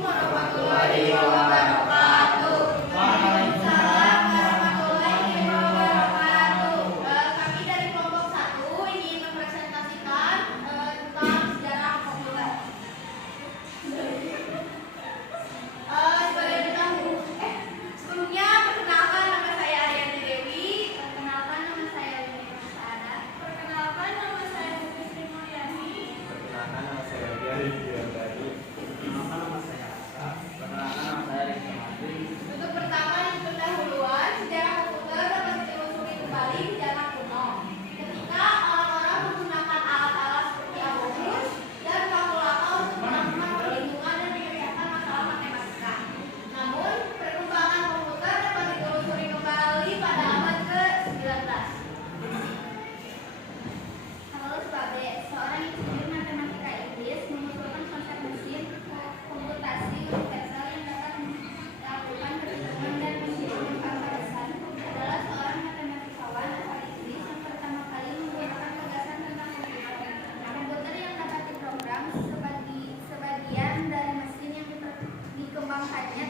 warahmatullahi wabarakatuh. Waalaikumsalam warahmatullahi wabarakatuh. Kami dari kelompok 1 ingin mempresentasikan tentang sejarah komputer. Sebelumnya perkenalkan, nama saya Aryani Dewi. Perkenalkan, nama saya Lina Sarah. Perkenalkan, nama saya Sri Mulyani. Perkenalkan, nama saya Rizky Diandari. Perkenalkan, nama saya Asa. Perkenalkan, nama saya Rizky Madri. Untuk pertama, pendahuluan sejarah komputer dapat ditelusuri kembali di zaman kuno. Ketika orang-orang menggunakan alat-alat seperti abacus dan kalkulator untuk melakukan perhitungan dan menyelesaikan masalah matematika. Namun, perkembangan komputer dapat ditelusuri kembali pada abad ke-19. Carlos Babbage, seorang insinyur matematika Inggris, mengusulkan konsep mesin komputasi universal yang dapat melakukan perhitungan dan menghitung angka besar. Adalah seorang matematikawan asal Inggris yang pertama kali menggunakan gagasan tentang komputer. Komputer yang dapat diprogram sebagian dari mesin yang dikembangkannya,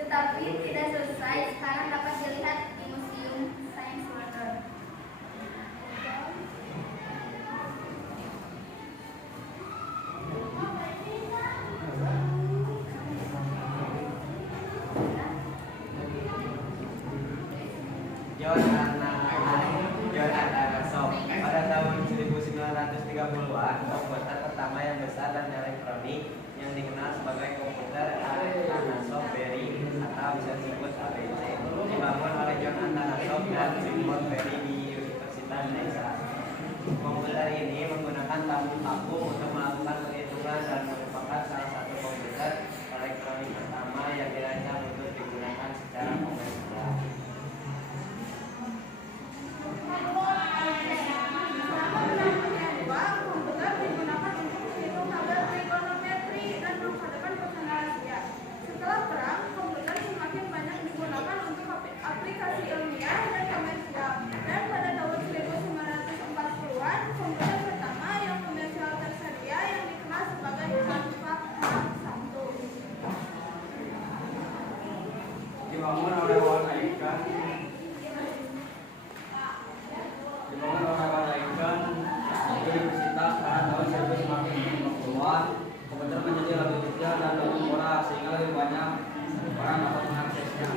tetapi tidak selesai. Sekarang dapat dilihat di Museum Sains London. John Anderson. Pada tahun 1930-an, komputer pertama yang besar dan elektronik yang dikenal sebagai komputer Anasov Berry atau bisa disebut ABC dibangun oleh John Anasov dan Simon Berry di Universitas Texas. Komputer ini menggunakan tabung vakum untuk melakukan perhitungan dan merupakan salah satu komputer elektronik pertama yang dirancang untuk digunakan secara komersial. Komputer digunakan untuk menghitung tabel trigonometri dan masa depan personalisasi. Setelah perang, komputer semakin banyak digunakan untuk aplikasi ilmiah dan komersial. Dan pada tahun 1940-an, komputer pertama yang komersial tersedia yang dikenal sebagai Compaq Mark I. Dibangun oleh Walter Egan Universitas pada tahun 1950-an. Komputer menjadi lebih kecil dan lebih murah sehingga lebih banyak orang dapat mengaksesnya.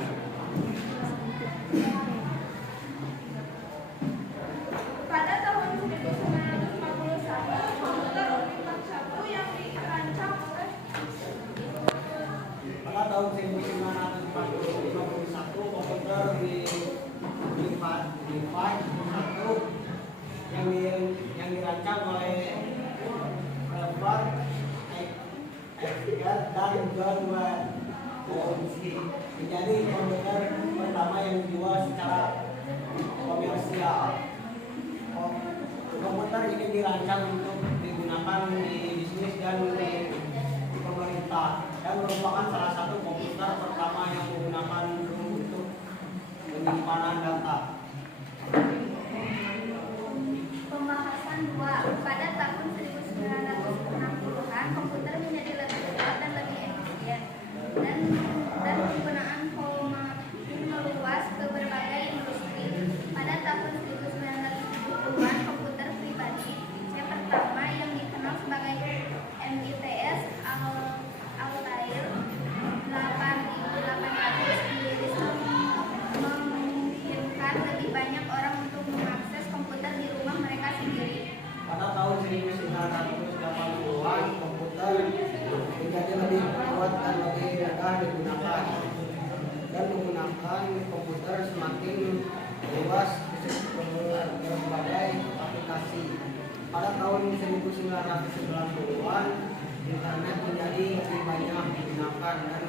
Pada tahun 1941, komputer Unix 1 yang dirancang oleh Pada tahun 1951, komputer yang dirancang oleh Robert Eggers dan John Wojcicki menjadi komputer pertama yang dijual secara komersial. Komputer ini dirancang untuk digunakan di bisnis dan di pemerintah dan merupakan salah satu komputer pertama yang menggunakan room untuk penyimpanan data. Pembahasan 2. Pada tahun 1960-an, komputer menjadi lebih cepat dan lebih efisien, dan penggunaan makin meluas ke berbagai industri. Pada tahun 1970-an, komputer pribadi PC pertama yang dikenal sebagai MITS Altair 8800 dirilis, memungkinkan lebih banyak orang untuk mengakses komputer di rumah mereka sendiri. Pada tahun 1980-an, komputer menjadi lebih kuat dan lebih mudah digunakan, dan menggunakan komputer semakin luas ke berbagai aplikasi. Pada tahun 1990-an, internet menjadi lebih banyak digunakan dan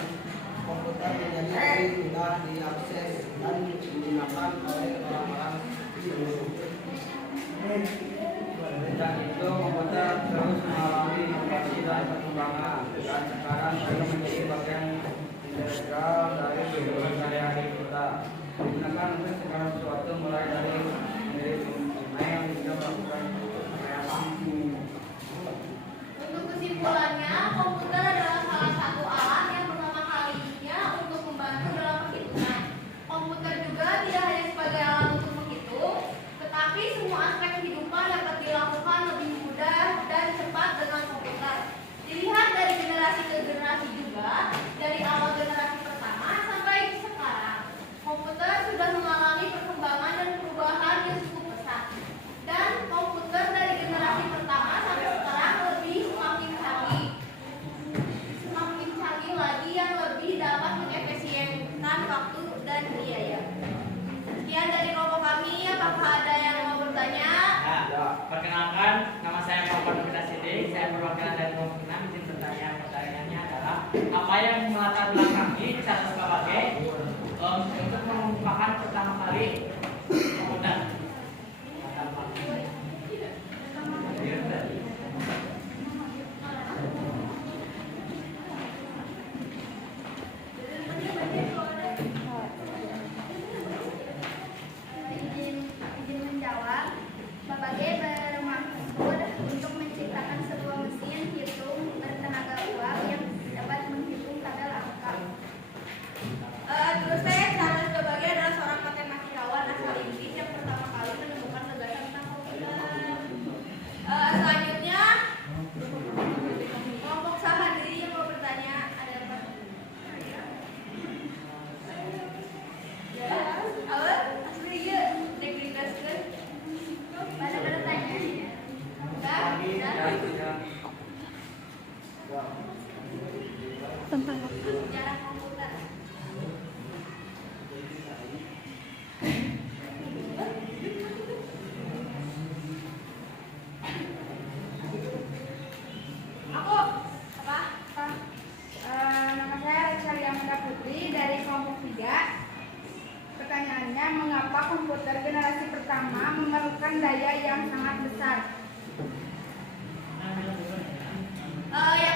komputer menjadi lebih mudah diakses dan digunakan oleh orang-orang di seluruh. Sejak itu komputer terus mengalami inovasi dan perkembangan, dan sekarang sudah menjadi bagian integral dari kehidupan sehari-hari kita. Digunakan untuk segala sesuatu mulai dari mengirim email hingga melakukan kreasi Jadi saya perwakilan dari kelompok 6 izin bertanya. Pertanyaannya adalah apa yang melatar belakangi cara sebagai untuk mengumpulkan pertama kali komputer? Izin menjawab. Bapak G bermaksud untuk menciptakan sebuah mesin hitung bertenaga uap yang dapat menghitung tabel angka. Terus saya Charles Babagia adalah seorang matematikawan asal Inggris yang pertama kali menemukan gagasan tentang komputer. Selanjutnya kelompok sendiri yang mau bertanya ada apa? Awal asli ya dikasihkan. Pada bertanya. Sejarah komputer. Aku apa? Nama saya Reksali Amanda Putri dari kelompok 3. Pertanyaannya, mengapa komputer generasi pertama memerlukan daya yang sangat besar? Yang